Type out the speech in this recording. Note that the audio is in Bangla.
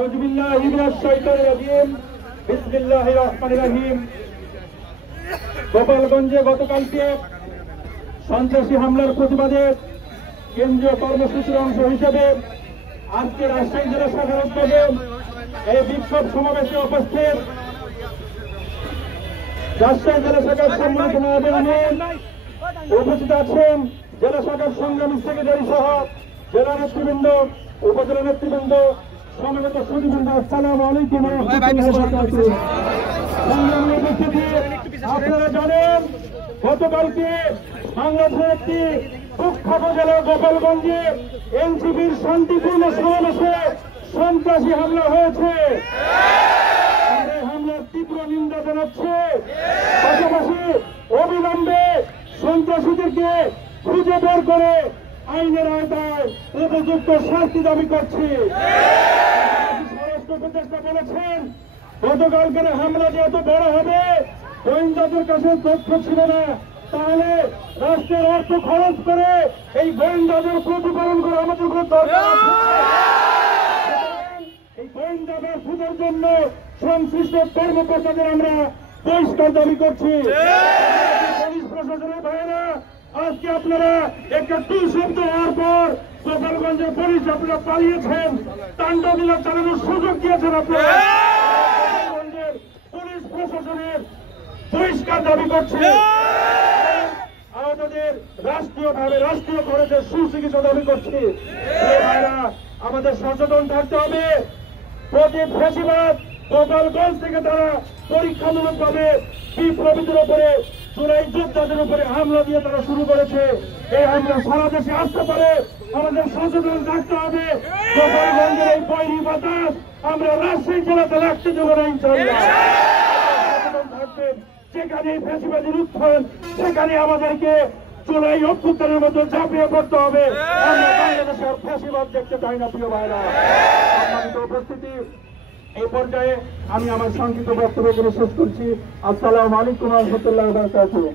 আউযু বিল্লাহি মিনাশ শাইতানির রাজিম বিসমিল্লাহির রহমানির রহিম। গোপালগঞ্জে গতকালকে সন্ত্রাসী হামলার প্রতিবাদে কেন্দ্রীয় কর্মসূচির অংশ হিসেবে আজকে রাজশাহী জেলা শাখার উদ্যোগে এই বিক্ষোভ সমাবেশে উপস্থিত রাজশাহী জেলা শাখার সম্মানিত নবাগত উপস্থিত আছেন জেলা শাখার সংগ্রামী সেক্রেটারি সহ জেলা নেতৃবৃন্দ, উপজেলা নেতৃবৃন্দ, সমবেত সুধীবৃন্দ, আসসালামু আলাইকুম ওয়া রাহমাতুল্লাহি। আপনারা জানেন গতকালকে বাংলাদেশের একটি কুখ্যাত জেলা গোপালগঞ্জে এনসিপির শান্তিপূর্ণ সমাবেশে সন্ত্রাসী হামলা হয়েছে। হামলার তীব্র নিন্দা জানাচ্ছে, পাশাপাশি অবিলম্বে সন্ত্রাসীদেরকে খুঁজে বের করে আইনের আওতায় উপযুক্ত শাস্তি দাবি করছি। স্বরাষ্ট্র উপদেষ্টা বলেছেন গতকালকের হামলা যে এত বড় হবে গোয়েন্দাদের কাছে তথ্য ছিল না, তাহলে রাষ্ট্রের অর্থ খরচ করে এই গোয়েন্দাদের প্রতিপালন করে আমাদের কোনো দরকার আছে? এই গোয়েন্দা ব্যবসাদের জন্য সংশ্লিষ্ট কর্মকর্তাদের আমরা বহিষ্কার দাবি করছি। পুলিশ প্রশাসনের ভাইয়েরা, আজকে আপনারা একটা টুল শব্দ হওয়ার পর গোপালগঞ্জের পুলিশ আপনারা পালিয়েছেন, তাণ্ডবলীলা চালানোর সুযোগ দিয়েছেন। আপনারা পুলিশ প্রশাসনের বহিষ্কার দাবি করছে। আহতদের রাষ্ট্রীয় খরচের সুচিকিৎসা দাবি করছি। আমাদের সচেতন থাকতে হবে। প্রতি ফ্যাসিবাদ গোপালগঞ্জ থেকে তারা পরীক্ষামূলকভাবে বিপ্লবীদের উপরে, জুলাই যোদ্ধাদের উপরে হামলা দিয়ে তারা শুরু করেছে। এই হামলা সারা দেশে আসতে পারে, আমাদের সচেতন থাকতে হবে। গোপালগঞ্জের এই বৈরী বাতাস আমরা রাজশাহী জেলাতে রাখতে দেবো না, ইনশাআল্লাহ। সচেতন থাকবেন। যেখানে ফ্যাসিবাদের উত্থান, সেখানে আমাদেরকে জুলাই অভ্যুত্থানের মতো ঝাঁপিয়ে পড়তে হবে। আমরা বাংলাদেশের ফ্যাসিবাদ দেখতে চাই না। প্রিয় ভাইরা, সম্মানিত উপস্থিতি, এই পর্যায়ে আমি আমার সংক্ষিপ্ত বক্তব্য শেষ করছি। আসসালামু আলাইকুম ওয়া রাহমাতুল্লাহি ওয়া বারাকাতুহু।